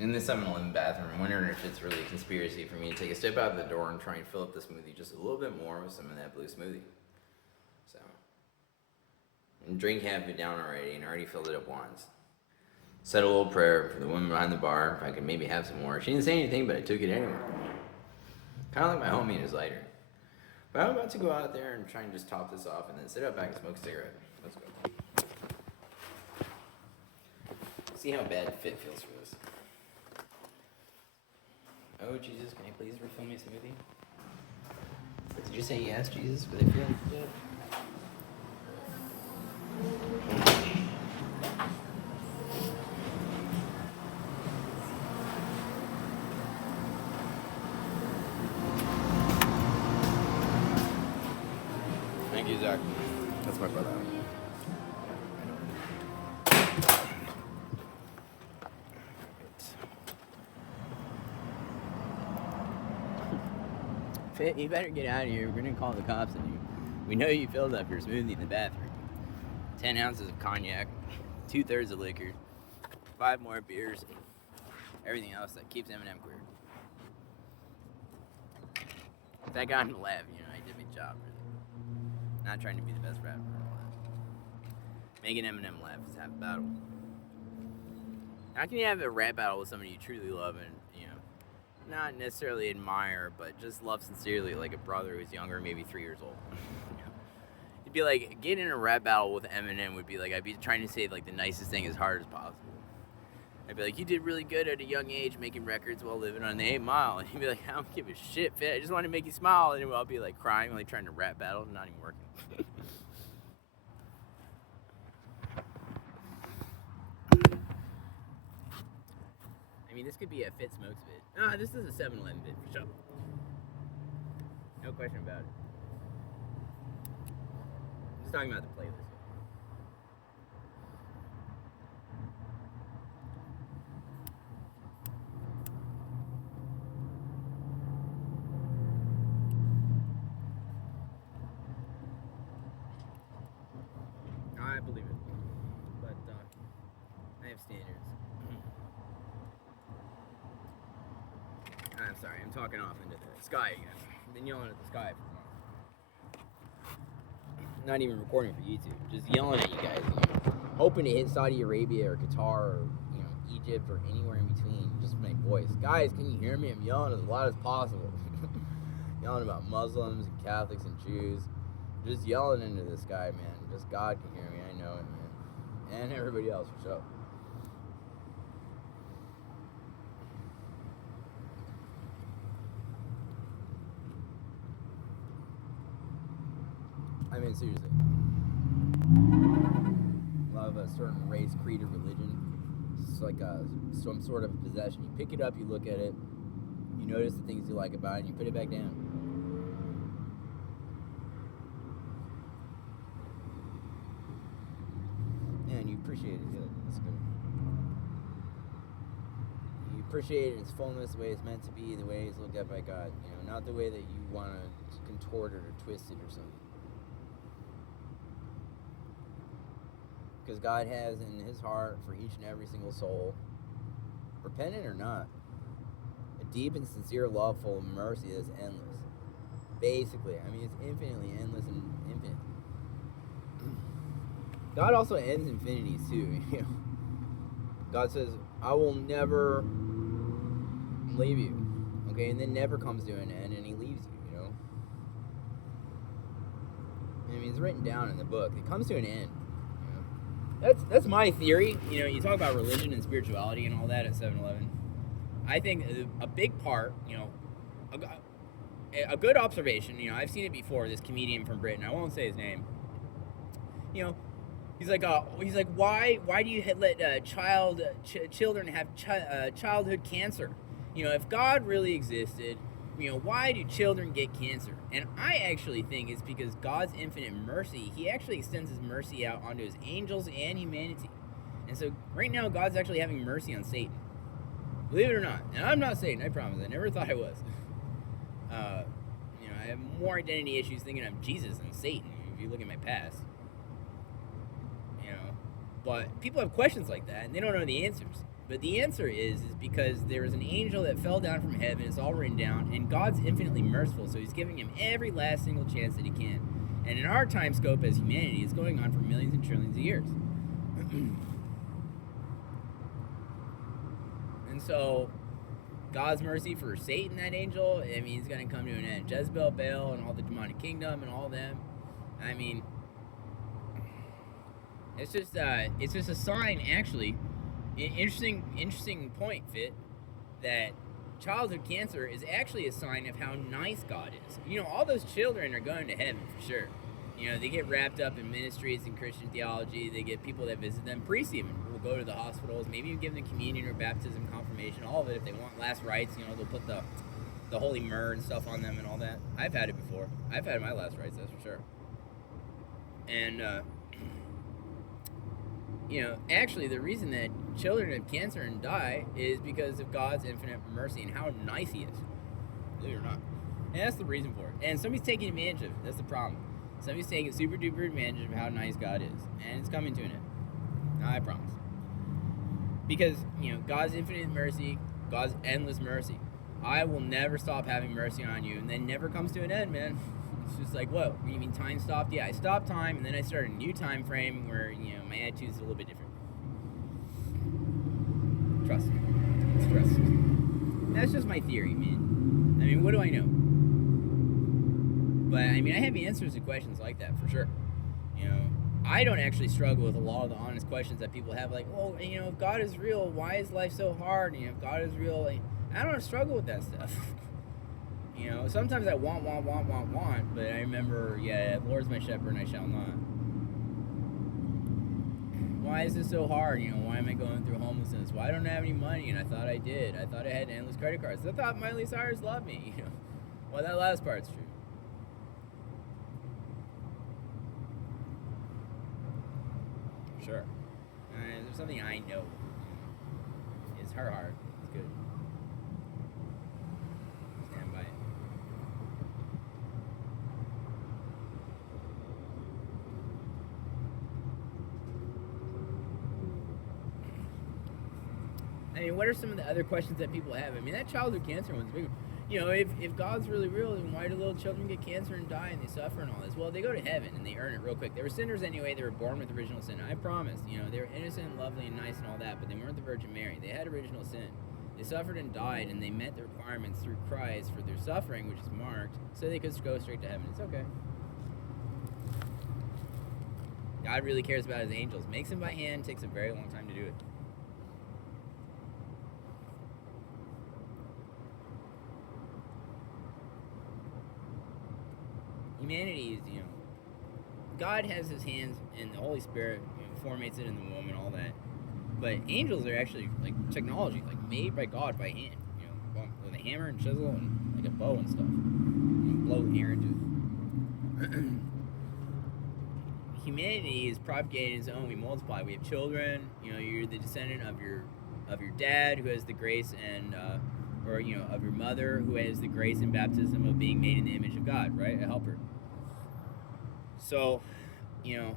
in the 7-Eleven bathroom, wondering if it's really a conspiracy for me to take a step out of the door and try and fill up the smoothie just a little bit more with some of that blue smoothie. So, and drink half it down already, and already filled it up once. Said a little prayer for the woman behind the bar, if I could maybe have some more. She didn't say anything, but I took it anyway. Kind of like my homie in his lighter. But I'm about to go out there and try and just top this off and then sit up back and smoke a cigarette. Let's go. See how bad fit feels for this. Oh, Jesus, can I please refill my smoothie? Did you say yes, Jesus? Would I feel good? Thank you, Zach. That's my brother. Fit, you better get out of here. We're gonna call the cops on you. We know you filled up your smoothie in the bathroom. 10 ounces of cognac, 2/3 of liquor, 5 more beers, and everything else that keeps Eminem queer. If that got him to laugh, I did my job, really. Not trying to be the best rapper and all that. Making Eminem laugh is half the battle. How can you have a rap battle with somebody you truly love and, not necessarily admire, but just love sincerely, like a brother who's younger, maybe 3 years old? It'd be like, getting in a rap battle with Eminem would be like, I'd be trying to say, like, the nicest thing as hard as possible. I'd be like, you did really good at a young age making records while living on the 8 Mile. And he'd be like, I don't give a shit, Fit. I just want to make you smile. And I'll be like crying, like trying to rap battle, not even working. I mean, this could be a Fit Smokes vid. Ah, this is a 7-Eleven vid for sure. No question about it. I'm just talking about the playlist. I believe it. But, I have standards. I'm sorry, I'm talking off into the sky again. I've been yelling at the sky for a while. Not even recording for YouTube, just yelling at you guys. Hoping to hit Saudi Arabia or Qatar or Egypt or anywhere in between. Just my voice. Guys, can you hear me? I'm yelling as loud as possible. Yelling about Muslims and Catholics and Jews. Just yelling into the sky, man. Just God can hear me. I know it, man. And everybody else for sure. I mean, seriously. Love a certain race, creed, or religion. It's like some sort of possession. You pick it up, you look at it, you notice the things you like about it, and you put it back down. Yeah, and you appreciate it. Good. That's good. You appreciate it in its fullness, the way it's meant to be, the way it's looked at by God. Not the way that you want to contort it or twist it or something. Because God has in his heart for each and every single soul, repentant or not, a deep and sincere love full of mercy that's endless. Basically, I mean, it's infinitely endless and infinite. God also ends infinities too. God says, I will never leave you. Okay, and then never comes to an end and he leaves you, I mean, it's written down in the book. It comes to an end. That's my theory. You talk about religion and spirituality and all that at 7-Eleven. I think a big part, a good observation, I've seen it before, this comedian from Britain, I won't say his name. He's like, why do you let children have childhood cancer? If God really existed, why do children get cancer? And I actually think it's because God's infinite mercy, he actually extends his mercy out onto his angels and humanity. And so right now, God's actually having mercy on Satan. Believe it or not. And I'm not Satan, I promise. I never thought I was. I have more identity issues thinking I'm Jesus than Satan, if you look at my past. But people have questions like that, and they don't know the answers. But the answer is because there was an angel that fell down from heaven. It's all written down, and God's infinitely merciful, so He's giving him every last single chance that He can. And in our time scope as humanity, it's going on for millions and trillions of years. And so, God's mercy for Satan, that angel, I mean, he's going to come to an end. Jezebel, Baal, and all the demonic kingdom, and all them. I mean, it's just a sign, actually. Interesting point, Fit, that childhood cancer is actually a sign of how nice God is. You know, all those children are going to heaven for sure. You know, they get wrapped up in ministries and Christian theology. They get people that visit them. Priests even will go to the hospitals, maybe even give them communion or baptism, confirmation, all of it. If they want last rites, you know, they'll put the holy myrrh and stuff on them and all that. I've had it before. I've had my last rites, that's for sure. And, you know, actually the reason that children have cancer and die is because of God's infinite mercy and how nice He is. Believe it or not. And that's the reason for it. And somebody's taking advantage of it. That's the problem. Somebody's taking super duper advantage of how nice God is. And it's coming to an end. I promise. Because, you know, God's infinite mercy, God's endless mercy. I will never stop having mercy on you, and then never comes to an end, man. It's just like, what? You mean time stopped? Yeah, I stopped time, and then I started a new time frame where, you know, my attitude's a little bit different. Trust me. Trust me. That's just my theory, man. I mean, what do I know? But, I mean, I have answers to questions like that, for sure. You know, I don't actually struggle with a lot of the honest questions that people have, like, well, you know, if God is real, why is life so hard? You know, if God is real, like, I don't struggle with that stuff. You know, sometimes I want, but I remember, yeah, the Lord's my shepherd and I shall not. Why is this so hard? You know, why am I going through homelessness? Why don't I have any money? And I thought I did. I thought I had endless credit cards. I thought MileyCyrus loved me, you know. Well, that last part's true. Sure. There's something I know. It's her heart. It's good. Stand by it. I mean, what are some of the other questions that people have? I mean, that childhood cancer one's big. You know, if God's really real, then why do little children get cancer and die and they suffer and all this? Well, they go to heaven and they earn it real quick. They were sinners anyway. They were born with original sin. I promise. You know, they were innocent and lovely and nice and all that, but they weren't the Virgin Mary. They had original sin. They suffered and died, and they met the requirements through Christ for their suffering, which is marked, so they could go straight to heaven. It's okay. God really cares about His angels. Makes them by hand. Takes a very long time to do it. Humanity is, you know, God has His hands in the Holy Spirit, you know, formates it in the womb and all that. But angels are actually like technology, like made by God by hand, you know, with a hammer and chisel and like a bow and stuff. And blow air into it. Humanity is propagating its own. We multiply. We have children. You know, you're the descendant of your dad, who has the grace and or you know, of your mother, who has the grace and baptism of being made in the image of God, right? A helper. So, you know,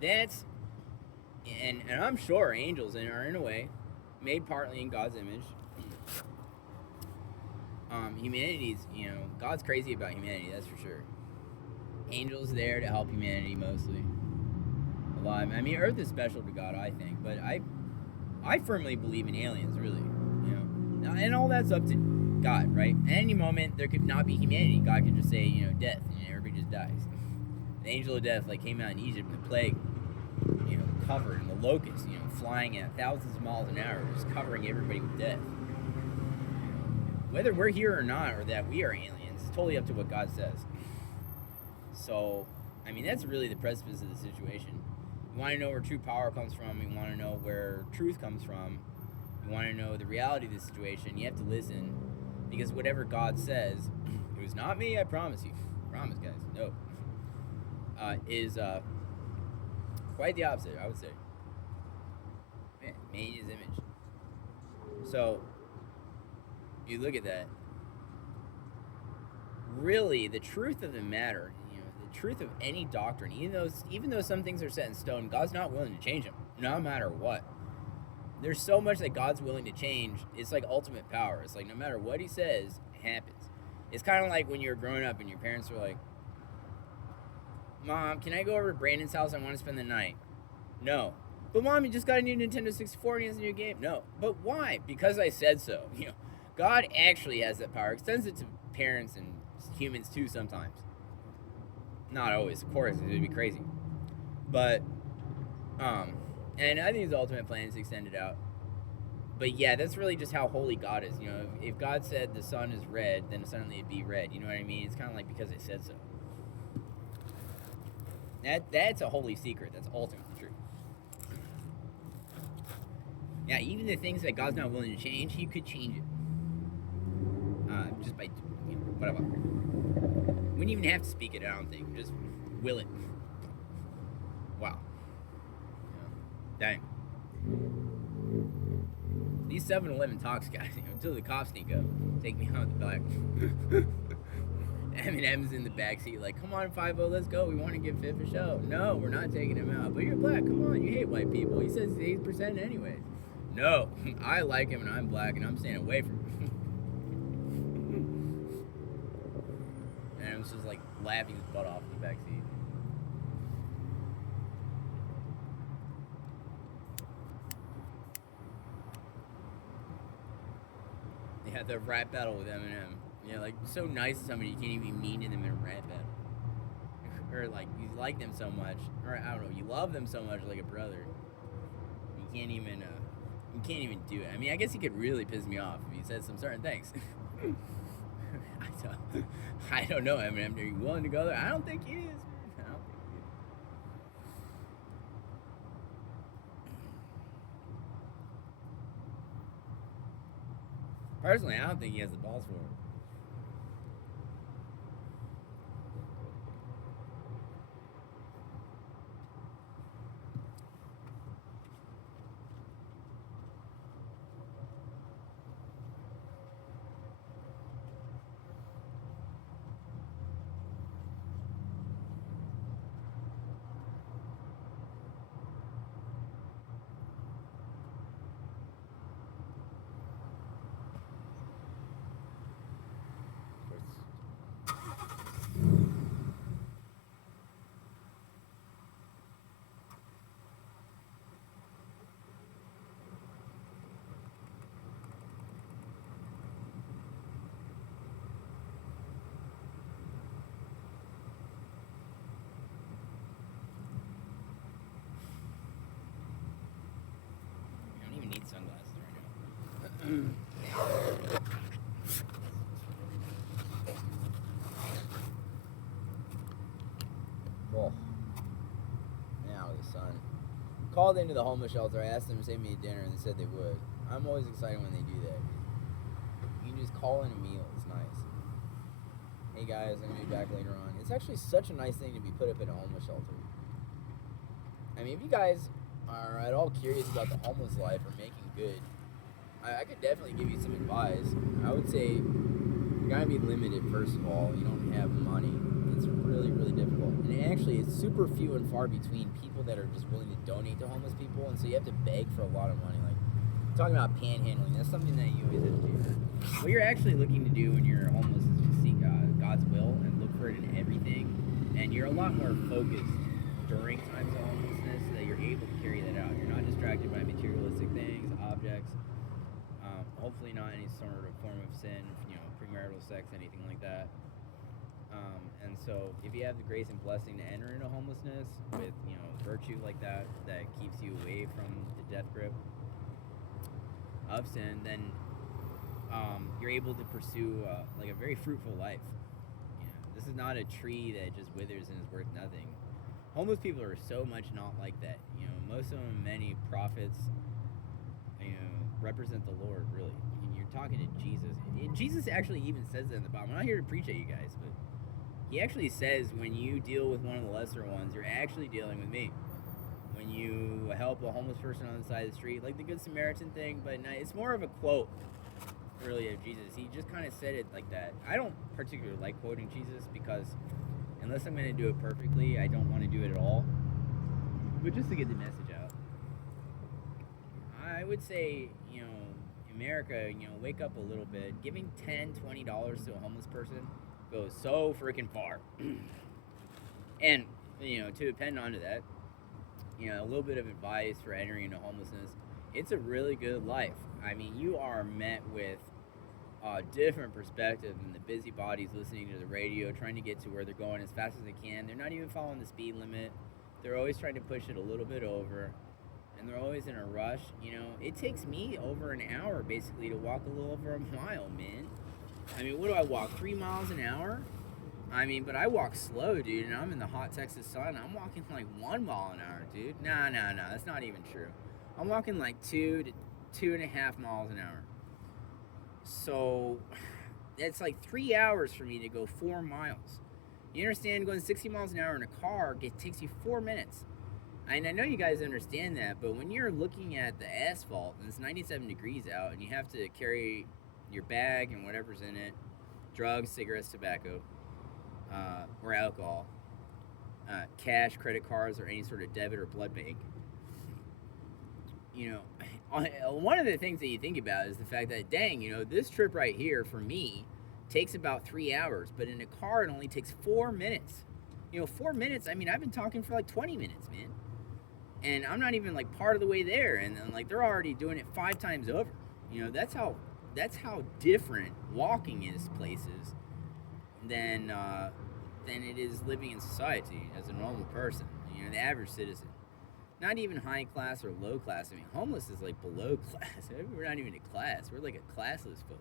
that's, and I'm sure angels are in a way made partly in God's image. Humanity's, you know, God's crazy about humanity, that's for sure. Angels there to help humanity mostly. A lot. I mean, Earth is special to God, I think, but I firmly believe in aliens, really. You know, and all that's up to God, right? At any moment, there could not be humanity. God could just say, you know, death, and everybody just dies. The angel of death, like, came out in Egypt, and the plague, you know, covered, and the locusts, you know, flying at thousands of miles an hour, just covering everybody with death. Whether we're here or not, or that we are aliens, it's totally up to what God says. So, I mean, that's really the precipice of the situation. We want to know where true power comes from. We want to know where truth comes from. We want to know the reality of the situation. You have to listen, because whatever God says, it was not me, I promise you. Promise, guys. No. Is quite the opposite, I would say. Man, made in His image. So, you look at that. Really, the truth of the matter, you know, the truth of any doctrine, even though some things are set in stone, God's not willing to change them, no matter what. there's so much that God's willing to change. It's like ultimate power. It's like no matter what he says, it happens. It's kind of like when you're growing up and your parents were like, Mom, can I go over to Brandon's house? I want to spend the night. No. But Mom, you just got a new Nintendo 64 and he has a new game. No. But why? Because I said so. God actually has that power. Extends it to parents and humans too sometimes. Not always, of course. It would be crazy. But, and I think his ultimate plan is extended out. But yeah, that's really just how holy God is. If God said the sun is red, then suddenly it'd be red. You know what I mean? It's kind of like because I said so. That's a holy secret. That's ultimately true. Yeah, even the things that God's not willing to change, he could change it. Just by, whatever. Wouldn't even have to speak it, I don't think. Just will it. Wow. Dang. These 7-Eleven talks, guys, until the cops sneak up, take me out the back. Eminem's in the backseat, like, come on, 5-0, let's go. We want to give Fifth a show. No, we're not taking him out. But you're black. Come on, you hate white people. He says he's 8% anyways. No, I like him and I'm black and I'm staying away from him. And I was just like laughing his butt off in the backseat. Yeah, the rap battle with Eminem. Yeah, like, so nice to somebody you can't even be mean to them in a rap battle. Or, like, you like them so much. Or, I don't know, you love them so much like a brother. You can't even do it. I mean, I guess he could really piss me off if he said some certain things. I don't know, Eminem. Are you willing to go there? I don't think he is, man. I don't think he is. Personally, I don't think he has the balls for it. Sunglasses right now. Oh. Now the sun. Called into the homeless shelter. I asked them to save me a dinner and they said they would. I'm always excited when they do that. You can just call in a meal. It's nice. Hey guys, I'm going to be back later on. It's actually such a nice thing to be put up in a homeless shelter. I mean, if you guys are at all curious about the homeless life or making good, I could definitely give you some advice. I would say you're going to be limited, first of all. You don't have money. It's really, really difficult. And actually, it's super few and far between people that are just willing to donate to homeless people, and so you have to beg for a lot of money. Like, talking about panhandling, that's something that you always have to do. What you're actually looking to do when you're homeless is just seek God's will and look for it in everything. And you're a lot more focused during times of homelessness so that you're able to carry that out. You're not distracted by materialistic things, objects, hopefully not any sort of form of sin, premarital sex, anything like that. And so if you have the grace and blessing to enter into homelessness with, virtue like that keeps you away from the death grip of sin, then you're able to pursue like a very fruitful life. This is not a tree that just withers and is worth nothing. Homeless people are so much not like that. Most of them, many prophets, represent the Lord, really. You're talking to Jesus. Jesus actually even says that in the Bible. I'm not here to preach at you guys, but he actually says when you deal with one of the lesser ones, you're actually dealing with me. When you help a homeless person on the side of the street, like the Good Samaritan thing, but it's more of a quote, really, of Jesus. He just kind of said it like that. I don't particularly like quoting Jesus because unless I'm going to do it perfectly, I don't want to do it at all. But just to get the message out. I would say, America, wake up a little bit. Giving $10, $20 to a homeless person goes so freaking far. And, to depend onto that, a little bit of advice for entering into homelessness. It's a really good life. I mean, you are met with a different perspective than the busybodies listening to the radio, trying to get to where they're going as fast as they can. They're not even following the speed limit. They're always trying to push it a little bit over, and they're always in a rush. It takes me over an hour basically to walk a little over a mile, man. I mean, what do I walk? 3 miles an hour? I mean, but I walk slow, dude, and I'm in the hot Texas sun. I'm walking like 1 mile an hour, dude. Nah, that's not even true. I'm walking like 2 to 2.5 miles an hour. So it's like 3 hours for me to go 4 miles. You understand, going 60 miles an hour in a car, it takes you 4 minutes. And I know you guys understand that, but when you're looking at the asphalt and it's 97 degrees out and you have to carry your bag and whatever's in it, drugs, cigarettes, tobacco, or alcohol, cash, credit cards, or any sort of debit or blood bank, one of the things that you think about is the fact that, dang, this trip right here for me takes about 3 hours, but in a car it only takes 4 minutes. 4 minutes, I mean, I've been talking for like 20 minutes, man. And I'm not even like part of the way there, and then like they're already doing it 5 times over. That's how different walking is places than it is living in society as a normal person, the average citizen. Not even high class or low class. I mean, homeless is like below class. We're not even a class. We're like a classless folk.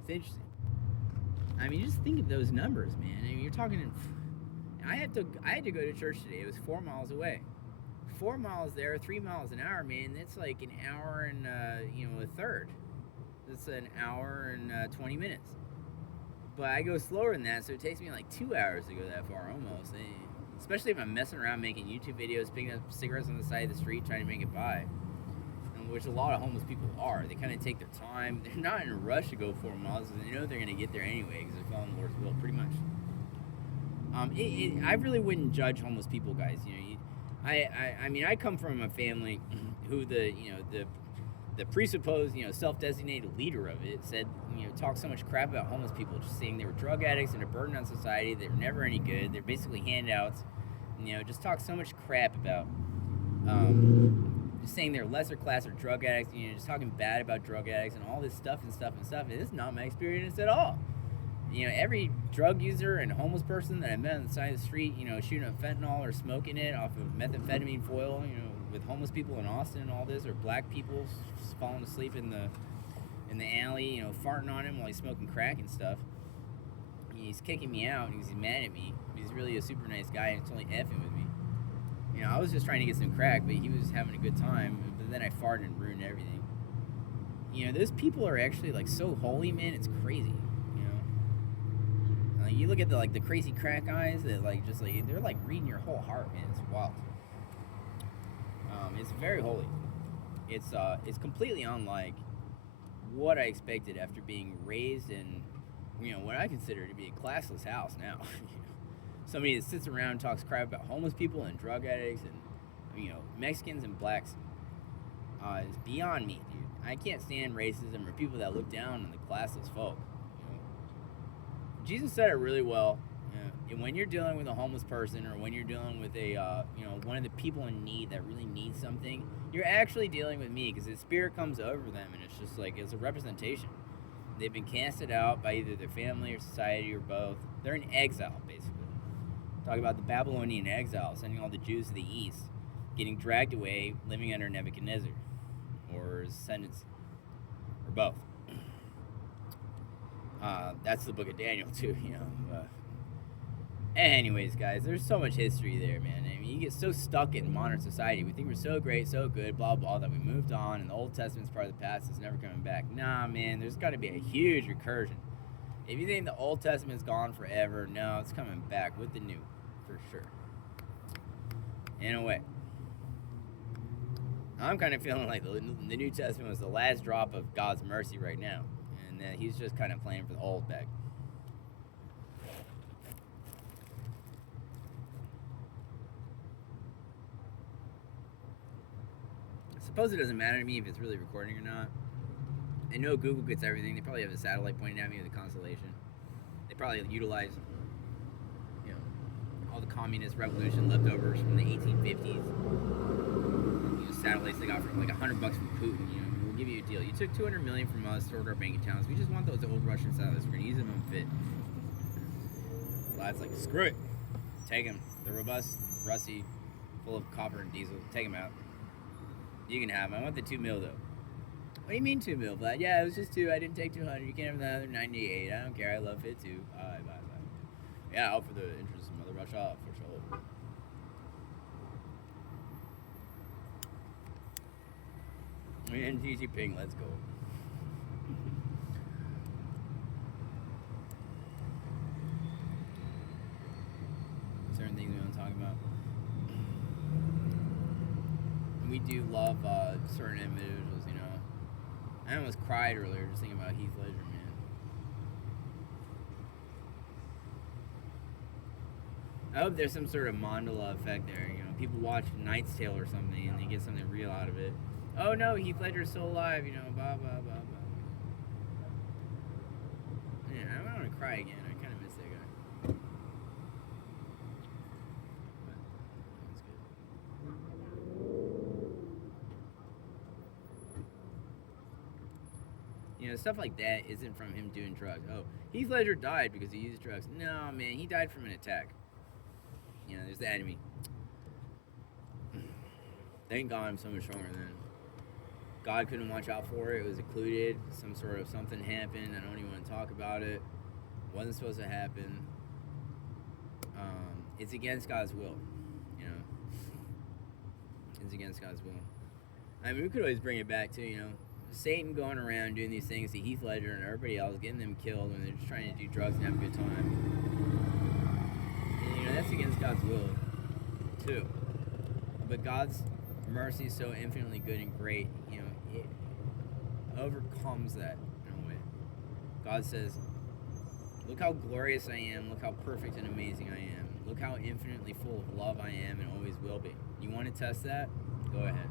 It's interesting. I mean, just think of those numbers, man. I mean, you're talking. I had to go to church today. It was 4 miles away. 4 miles there, 3 miles an hour, man. That's like an hour and a third. That's an hour and 20 minutes. But I go slower than that, so it takes me like 2 hours to go that far almost. Especially if I'm messing around making YouTube videos, picking up cigarettes on the side of the street, trying to make it by. Which a lot of homeless people are. They kind of take their time. They're not in a rush to go 4 miles, and they know they're going to get there anyway because they're following the Lord's will, pretty much. I really wouldn't judge homeless people, guys. I mean, I come from a family who the presupposed, self-designated leader of it said, talked so much crap about homeless people, just saying they were drug addicts and a burden on society. They were never any good. They're basically handouts. Just talk so much crap about, just saying they're lesser class or drug addicts. Just talking bad about drug addicts and all this stuff. And it's not my experience at all. Every drug user and homeless person that I met on the side of the street, shooting up fentanyl or smoking it off of methamphetamine foil, with homeless people in Austin and all this, or black people falling asleep in the alley, farting on him while he's smoking crack and stuff. He's kicking me out because he's mad at me. He's really a super nice guy and he's totally effing with me. I was just trying to get some crack, but he was having a good time. But then I farted and ruined everything. Those people are actually like so holy, man. It's crazy. You look at the crazy crack guys that they're like reading your whole heart, man. It's wild. It's very holy. It's completely unlike what I expected after being raised in, what I consider to be a classless house now. Somebody that sits around and talks crap about homeless people and drug addicts and, Mexicans and blacks. It's beyond me, dude. I can't stand racism or people that look down on the classless folk. Jesus said it really well. And when you're dealing with a homeless person, or when you're dealing with a, one of the people in need that really needs something, you're actually dealing with me, because the Spirit comes over them, and it's just like, it's a representation. They've been casted out by either their family or society or both. They're in exile, basically. Talk about the Babylonian exile, sending all the Jews to the east, getting dragged away, living under Nebuchadnezzar, or his descendants, or both. That's the book of Daniel too, anyways, guys, there's so much history there, man. I mean, you get so stuck in modern society. We think we're so great, so good, blah, blah, that we moved on, and the Old Testament's part of the past. It's never coming back. Nah, man, there's got to be a huge recursion. If you think the Old Testament's gone forever, no, it's coming back with the new, for sure. In a way. I'm kind of feeling like the New Testament was the last drop of God's mercy right now. And that he's just kind of playing for the old back. suppose it doesn't matter to me if it's really recording or not. I know Google gets everything. They probably have a satellite pointing at me with a constellation. They probably utilize, you know, all the communist revolution leftovers from the 1850s. You know, satellites they got from like $100 from Putin. You know, we'll give you a deal. You took 200 million from us, stored our bank accounts. We just want those old Russian satellites. We're gonna use them when fit. Lad's like, screw it. Take them. They're robust, rusty, full of copper and diesel. Take them out. You can have them. I want the 2 mil though. What do you mean 2 mil, Vlad? Yeah, it was just 2. I didn't take 200. You can't have the other 98. I don't care. I love it too. Bye. Yeah, out for the interest of Mother Russia, for sure. And GG Ping, let's go. Certain things we want to talk about. We do love certain individuals, you know. I almost cried earlier just thinking about Heath Ledger, man. I hope there's some sort of mandala effect there, you know. People watch Knight's Tale or something and they get something real out of it. Oh no, Heath Ledger's still alive, you know, blah, blah, blah, blah. Man, I don't want to cry again. I kind of miss that guy. But, that's good. You know, stuff like that isn't from him doing drugs. Oh, Heath Ledger died because he used drugs. No, man, he died from an attack. You know, there's the enemy. Thank God I'm so much stronger than. God couldn't watch out for it. It was occluded. Some sort of something happened. I don't even want to talk about it. Wasn't supposed to happen. It's against God's will. You know, it's against God's will. I mean, we could always bring it back to, you know, Satan going around doing these things to Heath Ledger and everybody else, getting them killed when they're just trying to do drugs and have a good time. And, you know, that's against God's will too. But God's mercy is so infinitely good and great, you know, it overcomes that in a way. God says, look how glorious I am, look how perfect and amazing I am, look how infinitely full of love I am and always will be. You want to test that? Go ahead.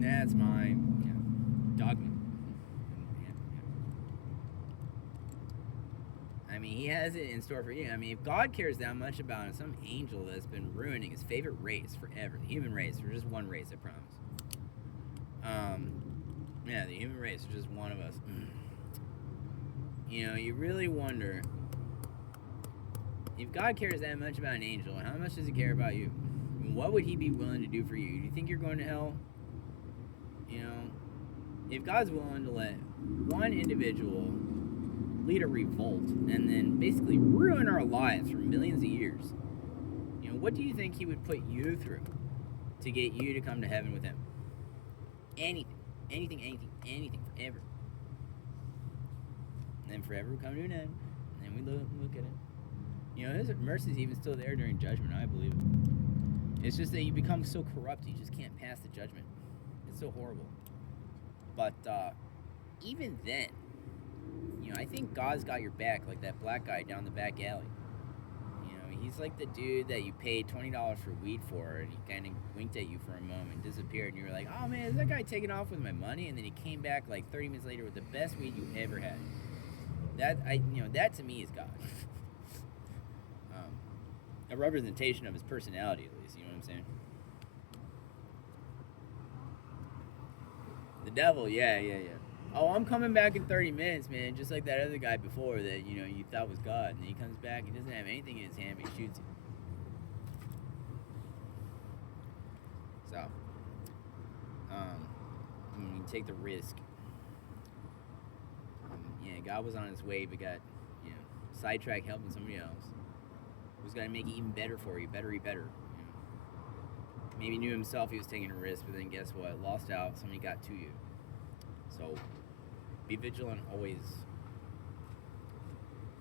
That's my, you know, dogma. I mean, he has it in store for you. I mean, if God cares that much about him, some angel that's been ruining his favorite race forever, the human race, we're just one race, I promise. Yeah, the human race is just one of us. You know, you really wonder, if God cares that much about an angel, how much does he care about you? I mean, what would he be willing to do for you? Do you think you're going to hell? You know, if God's willing to let one individual lead a revolt and then basically ruin our lives for millions of years, you know, what do you think he would put you through to get you to come to heaven with him? Anything, forever. And then forever will come to an end, and then we look at it. You know, his mercy is even still there during judgment, I believe. It's just that you become so corrupt, you just can't pass the judgment. It's so horrible. But even then, you know, I think God's got your back, like that black guy down the back alley. You know, he's like the dude that you paid $20 for weed for, and he kind of winked at you for a moment, disappeared, and you were like, oh man, is that guy taking off with my money? And then he came back like 30 minutes later with the best weed you ever had. That to me is God. A representation of his personality, at least, you know what I'm saying? The devil, yeah. Oh, I'm coming back in 30 minutes, man, just like that other guy before that, you know, you thought was God. And then he comes back, he doesn't have anything in his hand, but he shoots you. So, you take the risk. Yeah, God was on his way, but got, you know, sidetracked helping somebody else. Who's going to make it even better for you, better. You know. Maybe knew himself he was taking a risk, but then guess what? Lost out, somebody got to you. So, be vigilant always.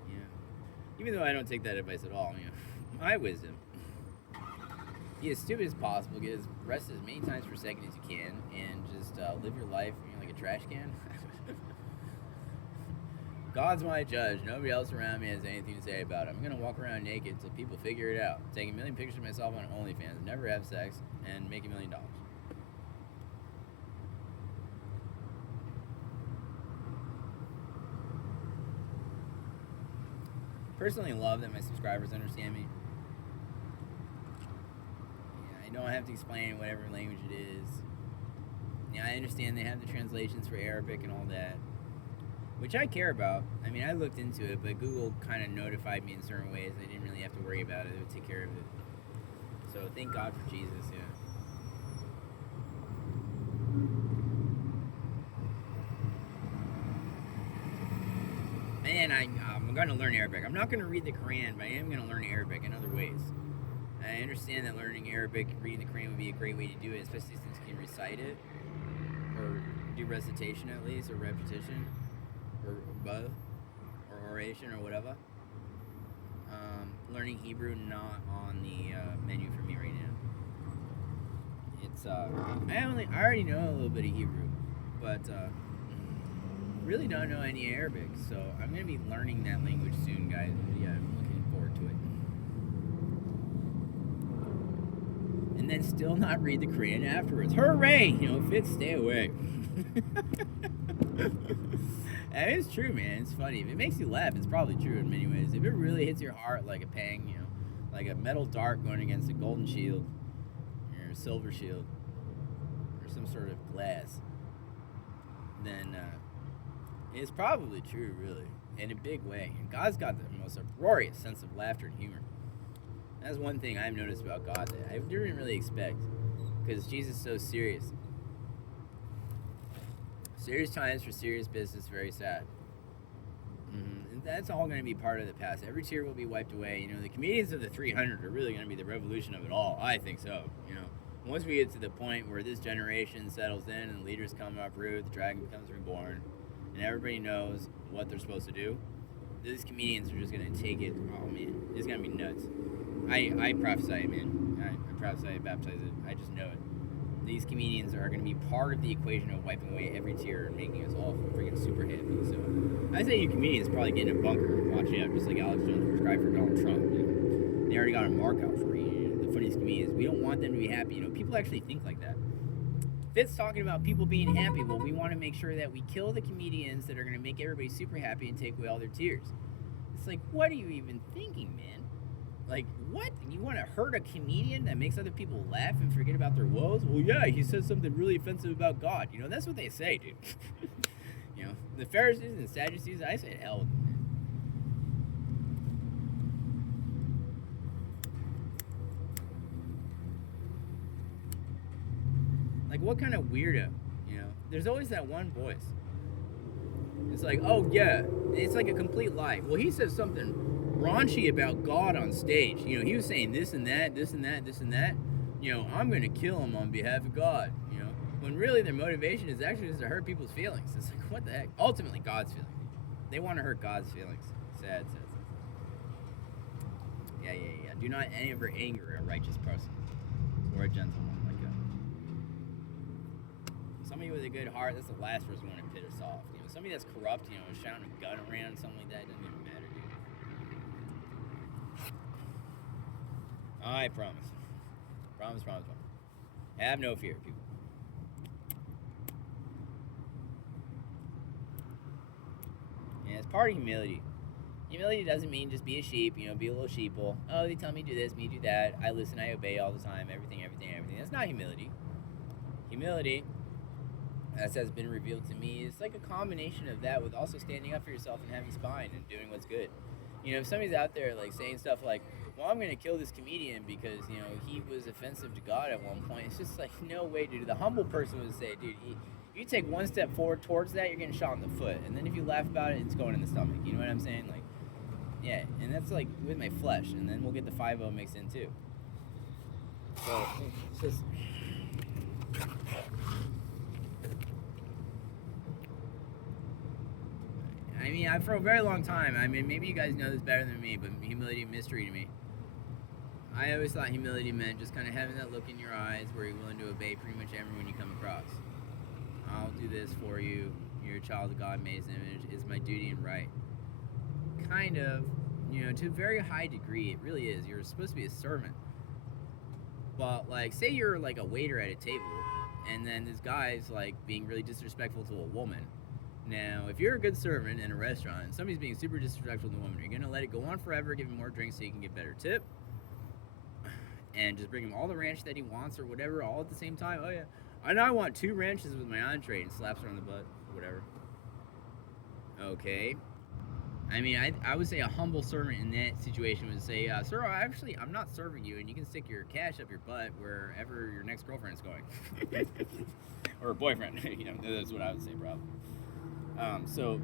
Yeah. Even though I don't take that advice at all, you know, my wisdom. Be as stupid as possible, get as rest as many times per second as you can, and just live your life, you know, like a trash can. God's my judge. Nobody else around me has anything to say about it. I'm gonna walk around naked until people figure it out. Take a million pictures of myself on OnlyFans, never have sex, and make $1 million. Personally love that my subscribers understand me. Yeah, I don't have to explain whatever language it is. Yeah, I understand they have the translations for Arabic and all that, which I care about. I mean, I looked into it, but Google kind of notified me in certain ways. I didn't really have to worry about it. It would take care of it. So thank God for Jesus, yeah. And I'm going to learn Arabic. I'm not going to read the Quran, but I am going to learn Arabic in other ways. I understand that learning Arabic, reading the Quran would be a great way to do it, especially since you can recite it, or do recitation at least, or repetition, or both, or oration, or whatever. Learning Hebrew not on the menu for me right now. It's I already know a little bit of Hebrew, but really don't know any Arabic, so I'm gonna be learning that language soon, guys. Yeah, I'm looking forward to it. And then still not read the Quran afterwards. Hooray! You know, Fitz, stay away. That is true, man. It's funny. If it makes you laugh, it's probably true in many ways. If it really hits your heart like a pang, you know, like a metal dart going against a golden shield, or a silver shield, or some sort of glass, then it's probably true, really, in a big way. And God's got the most uproarious sense of laughter and humor. That's one thing I've noticed about God that I didn't really expect, because Jesus is so serious. Serious times for serious business, very sad. And that's all going to be part of the past. Every tear will be wiped away. You know, the comedians of the 300 are really going to be the revolution of it all. I think so. You know, once we get to the point where this generation settles in and leaders come uproot, the dragon becomes reborn, and everybody knows what they're supposed to do, these comedians are just going to take it. Oh, man, it's going to be nuts. I prophesy it, man. I prophesy it, baptize it. I just know it. These comedians are going to be part of the equation of wiping away every tear and making us all freaking super happy. So I say you comedians probably get in a bunker and watch out, just like Alex Jones prescribed for Donald Trump. You know, they already got a mark out for you. The funniest comedians. We don't want them to be happy. You know, people actually think like that. Fitz talking about people being happy. Well, we want to make sure that we kill the comedians that are going to make everybody super happy and take away all their tears. It's like, what are you even thinking, man? Like, what? You want to hurt a comedian that makes other people laugh and forget about their woes? Well, yeah, he says something really offensive about God. You know, that's what they say, dude. You know, the Pharisees and Sadducees, I say hell with them. Like, what kind of weirdo, you know? There's always that one voice. It's like, oh, yeah, it's like a complete lie. Well, he says something raunchy about God on stage. You know, he was saying this and that, this and that, this and that. You know, I'm going to kill him on behalf of God, you know? When really their motivation is actually just to hurt people's feelings. It's like, what the heck? Ultimately, God's feelings. They want to hurt God's feelings. Sad. Yeah. Do not ever anger a righteous person or a gentleman like that. Somebody with a good heart, that's the last person you want to piss off. You know, somebody that's corrupt, you know, shouting a gun around, something like that, doesn't even matter, dude. I promise. Promise. Have no fear, people. Yeah, it's part of humility. Humility doesn't mean just be a sheep, you know, be a little sheeple. Oh, they tell me do this, me do that. I listen, I obey all the time, everything. That's not humility. Humility, as has been revealed to me, is like a combination of that with also standing up for yourself and having spine and doing what's good. You know, if somebody's out there like saying stuff like, well, I'm going to kill this comedian because, you know, he was offensive to God at one point, it's just like, no way, dude. The humble person would say, dude, you take one step forward towards that, you're getting shot in the foot. And then if you laugh about it, it's going in the stomach. You know what I'm saying? Like, yeah, and that's like with my flesh. And then we'll get the 5-0 mixed in too. So, it's just... I mean, for a very long time, I mean, maybe you guys know this better than me, but humility is mystery to me. I always thought humility meant just kind of having that look in your eyes where you're willing to obey pretty much everyone you come across. I'll do this for you, you're a child of God, made in His image. It's my duty and right. Kind of, to a very high degree, it really is. You're supposed to be a servant. But, like, say you're, like, a waiter at a table, and then this guy's, like, being really disrespectful to a woman. Now, if you're a good servant in a restaurant, and somebody's being super disrespectful to the woman, are you going to let it go on forever, give him more drinks so you can get better tip? And just bring him all the ranch that he wants or whatever, all at the same time? Oh, yeah. I know I want 2 ranches with my entree, and slaps her on the butt, whatever. Okay. I mean, I would say a humble servant in that situation would say, sir, I'm not serving you, and you can stick your cash up your butt wherever your next girlfriend's going. Or boyfriend, that's what I would say, probably. So,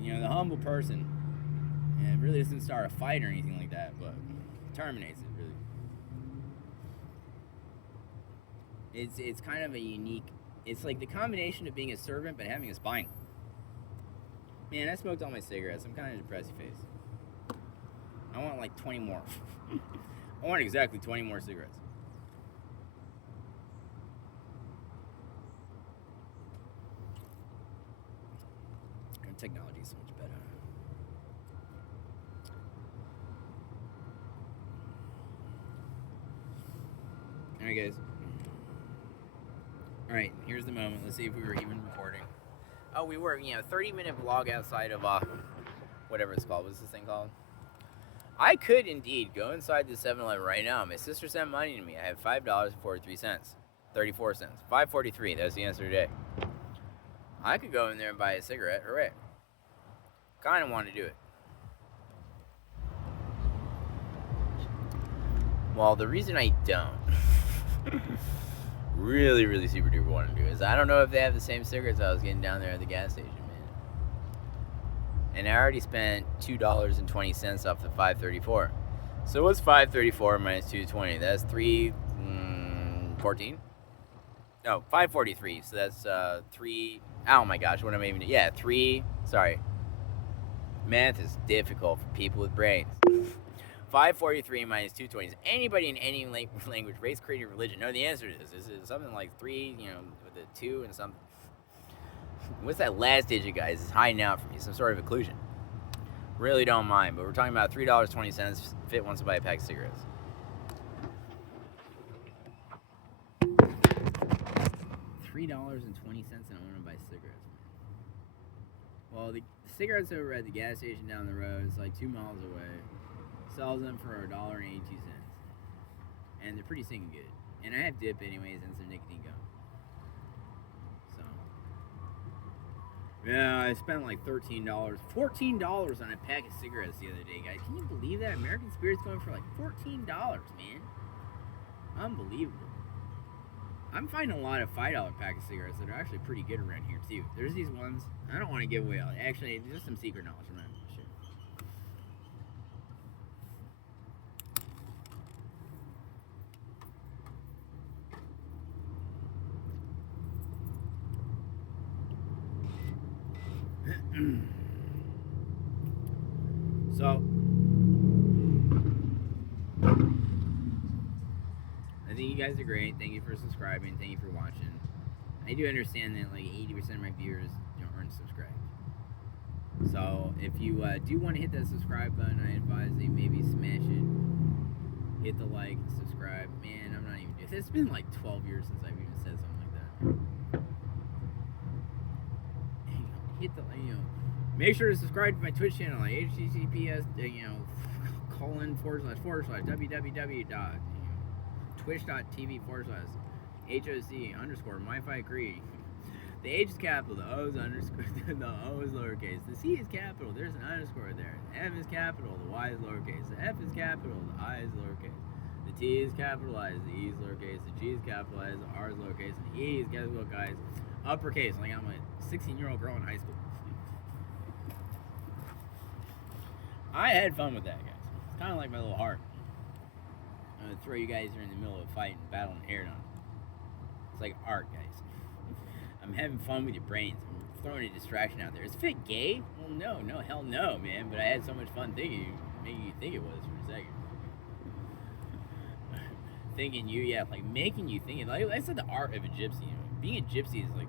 the humble person, it really doesn't start a fight or anything like that, but terminates it, really. It's kind of a unique, it's like the combination of being a servant but having a spine. Man, I smoked all my cigarettes. I'm kind of a depressy face. I want like 20 more. I want exactly 20 more cigarettes. And technology is so much better. Alright, guys. Alright, here's the moment. Let's see if we were even recording. Oh, we were, 30-minute vlog outside of, whatever it's called. What's this thing called? I could indeed go inside the 7-Eleven right now. My sister sent money to me. I have $5.43. 34 cents. $5.43. That's the answer today. I could go in there and buy a cigarette. Hooray. Kind of want to do it. Well, the reason I don't... really, really super duper want to do is I don't know if they have the same cigarettes I was getting down there at the gas station, man. And I already spent $2.20 off the $5.34. So what's $5.34 minus $2.20? That's $3.14. No, $5.43. So that's 3. Oh my gosh, what am I even doing? Yeah, 3. Sorry, math is difficult for people with brains. 543 minus 220. Does anybody in any language, race, creed, or religion know the answer to this? This is something like 3, with a 2 and something. What's that last digit, guys? It's hiding out for me. Some sort of occlusion. Really don't mind, but we're talking about $3.20. Fit wants to buy a pack of cigarettes. $3.20 and I want to buy cigarettes. Well, the cigarettes over at the gas station down the road, it's like 2 miles away. Sells them for $1.82, and they're pretty stinking good. And I have dip anyways and some nicotine gum. So yeah, I spent like $13, $14 on a pack of cigarettes the other day, guys. Can you believe that? American Spirit's going for like $14, man. Unbelievable. I'm finding a lot of $5 pack of cigarettes that are actually pretty good around here too. There's these ones I don't want to give away. Actually, just some secret knowledge from them. So, I think you guys are great. Thank you for subscribing. Thank you for watching. I do understand that like 80% of my viewers aren't subscribed. So, if you do want to hit that subscribe button, I advise that you maybe smash it. Hit the like, subscribe. Man, I'm not even doing this. It's been like 12 years since I've even said something like that. Hit the, make sure to subscribe to my Twitch channel, like https, www.twitch.tv/hoc_myfight The H is capital, the O is underscore, the O is lowercase, the C is capital, there's an underscore there, the M is capital, the Y is lowercase, the F is capital, the I is lowercase, the T is capitalized, the E is lowercase, the G is capitalized, the R is lowercase, and the E is, guess what, guys, uppercase, like I'm a 16-year-old girl in high school. I had fun with that, guys. It's kind of like my little heart. I'm going to throw you guys in the middle of a fight and battle and air it on. It's like art, guys. I'm having fun with your brains. I'm throwing a distraction out there. Is Fit gay? Well, no, hell no, man. But I had so much fun making you think it was for a second. making you think. Like, I said the art of a gypsy. Being a gypsy is like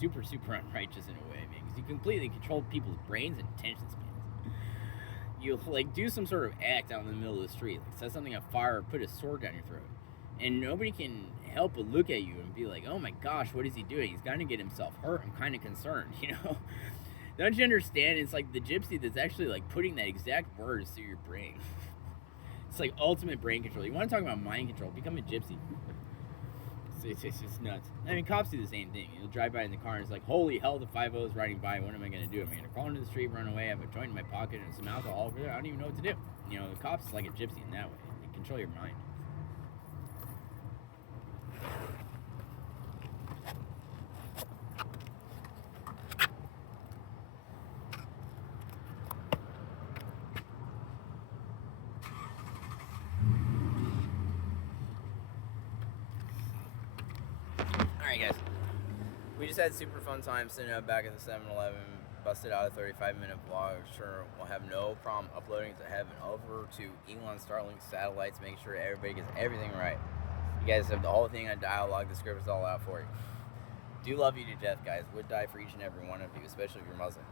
super unrighteous in a way, man, because you completely control people's brains and attention spans. You'll like do some sort of act out in the middle of the street, like set something on fire or put a sword down your throat, and nobody can help but look at you and be like, oh my gosh, what is he doing? He's gonna get himself hurt. I'm kind of concerned, you know. Don't you understand? It's like the gypsy that's actually like putting that exact words through your brain. It's like ultimate brain control. You want to talk about mind control? Become a gypsy. It's nuts. I mean, cops do the same thing. You'll drive by in the car and it's like, holy hell, the 5-0 is riding by. What am I going to do? Am I going to crawl into the street, run away, have a joint in my pocket, and some alcohol over there? I don't even know what to do. You know, the cops is like a gypsy in that way. They control your mind. Alright guys, we just had super fun time sitting up back at the 7-Eleven, busted out a 35-minute vlog. Sure, we'll have no problem uploading to heaven over to Elon Starlink satellites, make sure everybody gets everything right. You guys have the whole thing on dialogue, the script is all out for you. Do love you to death, guys. Would die for each and every one of you, especially if you're Muslim.